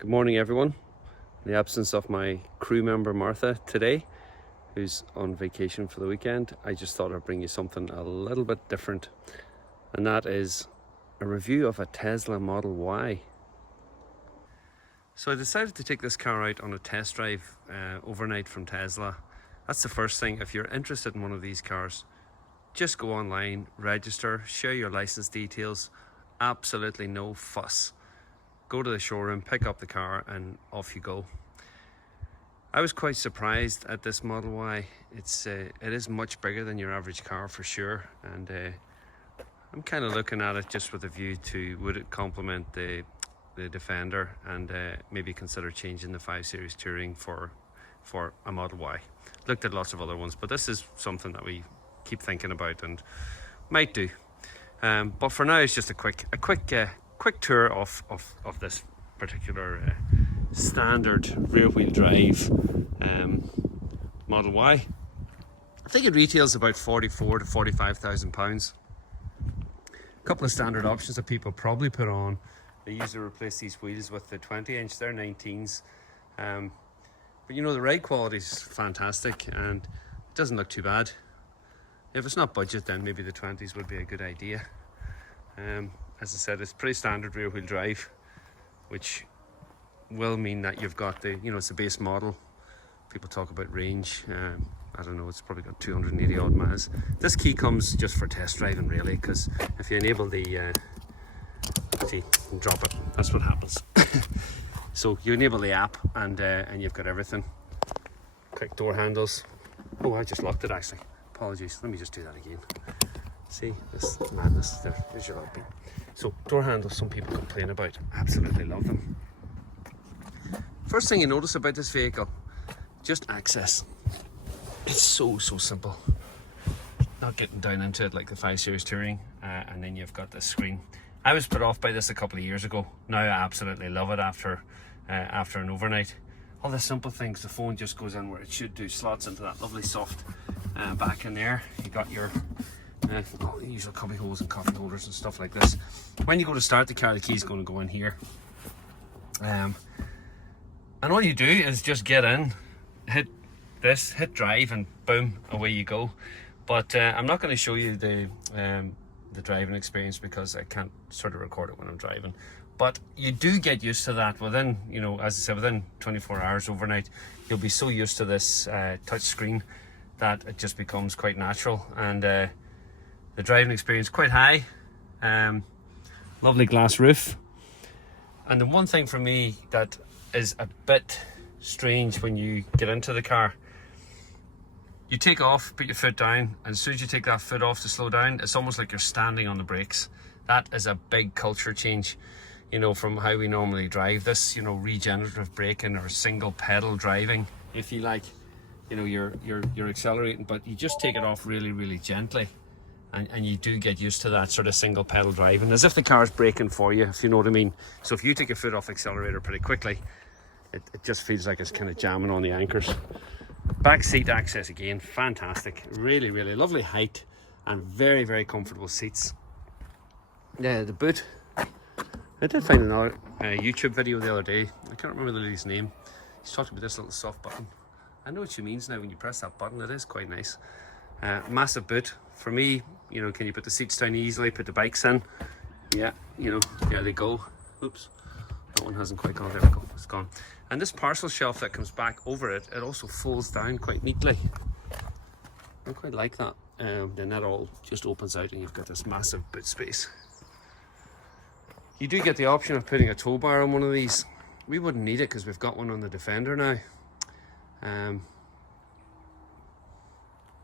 Good morning everyone. In the absence of my crew member Martha today, who's on vacation for the weekend, I just thought I'd bring you something a little bit different, and that is a review of a Tesla Model Y. So I decided to take this car out on a test drive overnight from Tesla. That's the first thing. If you're interested in one of these cars, just go online, register, share your license details, absolutely no fuss. Go to the showroom, pick up the car, and off you go. I was quite surprised at this Model Y. It is much bigger than your average car for sure, and I'm kind of looking at it just with a view to, would it complement the Defender, and maybe consider changing the 5 Series Touring for a Model Y. Looked at lots of other ones, but this is something that we keep thinking about and might do. But for now, it's just a quick tour of this particular standard rear-wheel drive Model Y. I think it retails about 44 to 45,000 pounds. A couple of standard options that people probably put on. They usually replace these wheels with the 20-inch. They're 19s, but you know, the ride quality is fantastic and it doesn't look too bad. If it's not budget, then maybe the 20s would be a good idea. As I said, it's pretty standard rear wheel drive, which will mean that you've got the, you know, it's a base model. People talk about range. I don't know, it's probably got 280 odd miles. This key comes just for test driving really, because if you enable the, see, drop it, that's what happens. So you enable the app and you've got everything. Quick door handles. Oh, I just locked it actually. Apologies, let me just do that again. See, this madness, there's your light beam. So door handles, some people complain about, absolutely love them. First thing you notice about this vehicle, just access. It's so simple. Not getting down into it like the 5 Series Touring, and then you've got this screen. I was put off by this a couple of years ago. Now I absolutely love it after an overnight. All the simple things, the phone just goes in where it should do, slots into that lovely soft back in there. You got your usual cubby holes and coffee holders and stuff like this. When you go to start the car, the key's going to go in here, and all you do is just get in, hit drive, and boom, away you go. But I'm not going to show you the driving experience because I can't sort of record it when I'm driving. But you do get used to that within, you know, as I said, within 24 hours overnight. You'll be so used to this touch screen that it just becomes quite natural, and the driving experience quite high. Lovely glass roof. And the one thing for me that is a bit strange when you get into the car, you take off, put your foot down, and as soon as you take that foot off to slow down, it's almost like you're standing on the brakes. That is a big culture change, you know, from how we normally drive this, you know, regenerative braking or single pedal driving, if you like. You know, you're accelerating, but you just take it off really gently, and you do get used to that sort of single pedal driving, as if the car's braking for you, if you know what I mean. So if you take your foot off accelerator pretty quickly, it just feels like it's kind of jamming on the anchors. Back seat access again, fantastic. Really lovely height and very comfortable seats. Yeah, the boot. I did find another YouTube video the other day. I can't remember the lady's name. He's talking about this little soft button. I know what she means now when you press that button. It is quite nice. Massive boot. For me, you know, can you put the seats down easily, put the bikes in? Yeah, you know, there they go. Oops, that one hasn't quite gone. There we go, it's gone. And this parcel shelf that comes back over it, it also folds down quite neatly. I quite like that. Then that all just opens out and you've got this massive boot space. You do get the option of putting a tow bar on one of these. We wouldn't need it because we've got one on the Defender now.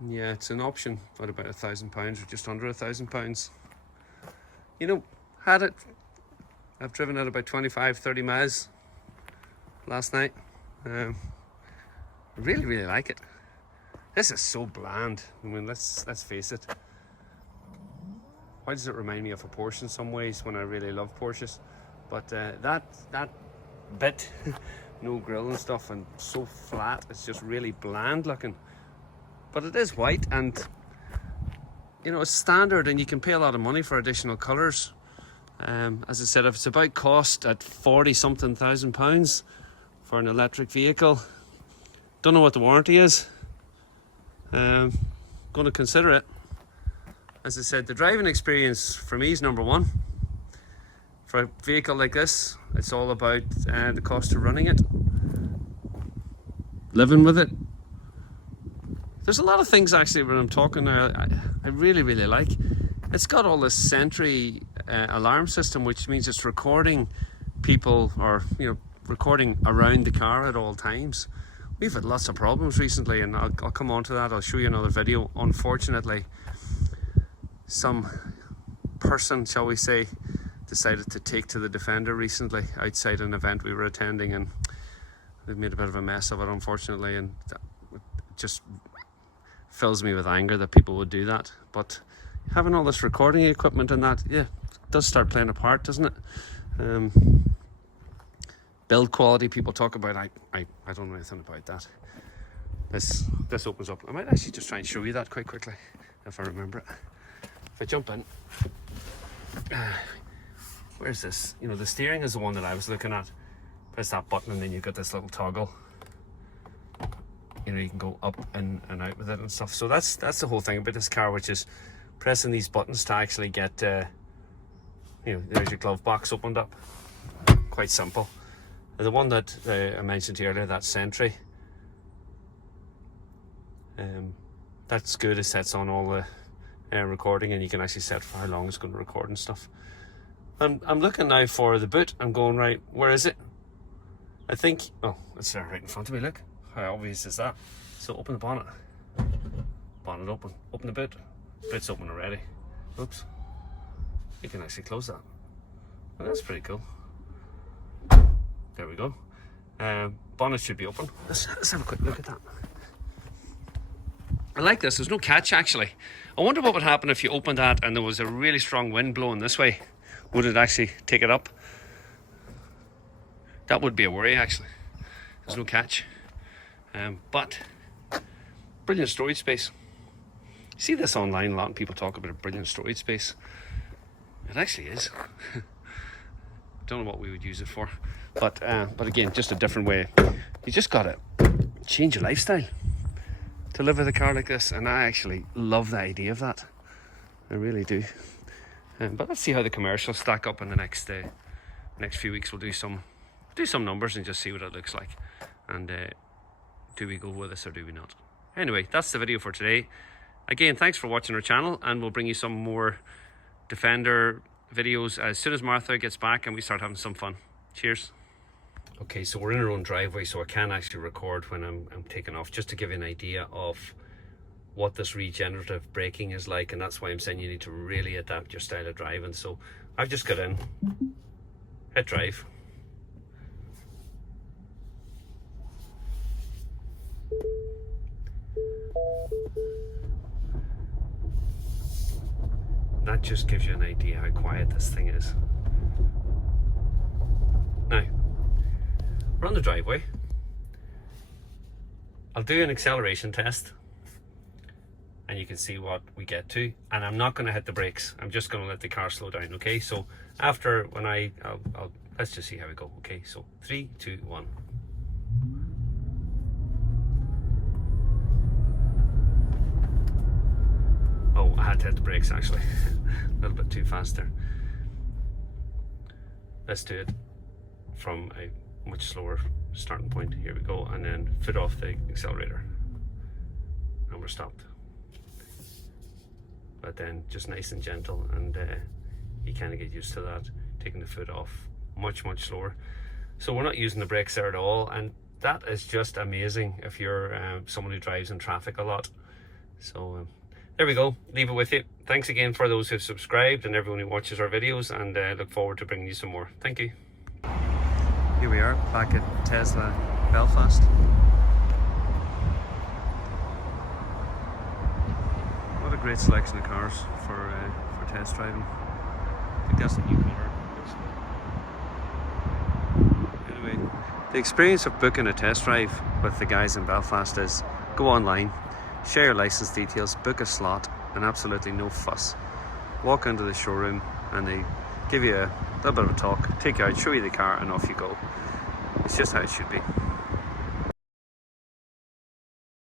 Yeah, it's an option at about £1,000 or just under £1,000. You know, had it. I've driven it about 25-30 miles last night. Really like it. This is so bland. I mean, let's face it. Why does it remind me of a Porsche in some ways when I really love Porsches? But that bit, no grill and stuff, and so flat, it's just really bland looking. But it is white, and you know, it's standard, and you can pay a lot of money for additional colours. As I said, if it's about cost at 40 something thousand pounds for an electric vehicle, don't know what the warranty is. Going to consider it. As I said, the driving experience for me is number one. For a vehicle like this, it's all about the cost of running it, living with it. There's a lot of things actually when I'm talking there I really like. It's got all this Sentry alarm system, which means it's recording people, or recording around the car at all times. We've had lots of problems recently, and I'll come on to that. I'll show you another video. Unfortunately, some person, shall we say, decided to take to the Defender recently outside an event we were attending, and they've made a bit of a mess of it, unfortunately, and it just fills me with anger that people would do that. But having all this recording equipment and that, yeah, it does start playing a part, doesn't it? Build quality, people talk about. I don't know anything about that. This opens up. I might actually just try and show you that quite quickly if I remember it. If I jump in, where's this? The steering is the one that I was looking at. Press that button and then you've got this little toggle. You can go up and out with it and stuff. So that's the whole thing about this car, which is pressing these buttons to actually get there's your glove box opened up. Quite simple. The one that I mentioned earlier, that Sentry, that's good. It sets on all the recording, and you can actually set for how long it's going to record and stuff. I'm looking now for the boot. I'm going, right, where is it? I think, oh, it's there right in front of me, look. How obvious is that? So open the bonnet. Bonnet open. Open the boot. Boot's open already. Oops. You can actually close that. Well, that's pretty cool. There we go. Bonnet should be open. Let's have a quick look at that. I like this. There's no catch actually. I wonder what would happen if you opened that and there was a really strong wind blowing this way. Would it actually take it up? That would be a worry actually. There's no catch. But brilliant storage space. You see this online a lot, and people talk about a brilliant storage space. It actually is. Don't know what we would use it for, but again, just a different way. You just gotta change your lifestyle to live with a car like this, and I actually love the idea of that. I really do. But let's see how the commercials stack up in the next few weeks. We'll do some numbers and just see what it looks like, and do we go with this or do we not? Anyway, that's the video for today. Again, thanks for watching our channel, and we'll bring you some more Defender videos as soon as Martha gets back and we start having some fun. Cheers. Okay, so we're in our own driveway, so I can actually record when I'm taking off, just to give you an idea of what this regenerative braking is like, and that's why I'm saying you need to really adapt your style of driving. So I've just got in, hit drive. That just gives you an idea how quiet this thing is. Now, we're on the driveway. I'll do an acceleration test and you can see what we get to, and I'm not going to hit the brakes. I'm just going to let the car slow down. Okay, so after when I'll let's just see how we go. Okay, so 3, 2, 1. Oh, I had to hit the brakes actually. A little bit too fast there. Let's do it from a much slower starting point. Here we go, and then foot off the accelerator. And we're stopped. But then just nice and gentle, and you kind of get used to that, taking the foot off much slower. So we're not using the brakes there at all, and that is just amazing if you're someone who drives in traffic a lot. So there we go, leave it with you. Thanks again for those who've subscribed and everyone who watches our videos, and look forward to bringing you some more. Thank you. Here we are back at Tesla Belfast. What a great selection of cars for test driving. I think that's a new car. Anyway, the experience of booking a test drive with the guys in Belfast is go online, share your license details, book a slot, and absolutely no fuss. Walk into the showroom and they give you a little bit of a talk, take you out, show you the car, and off you go. It's just how it should be.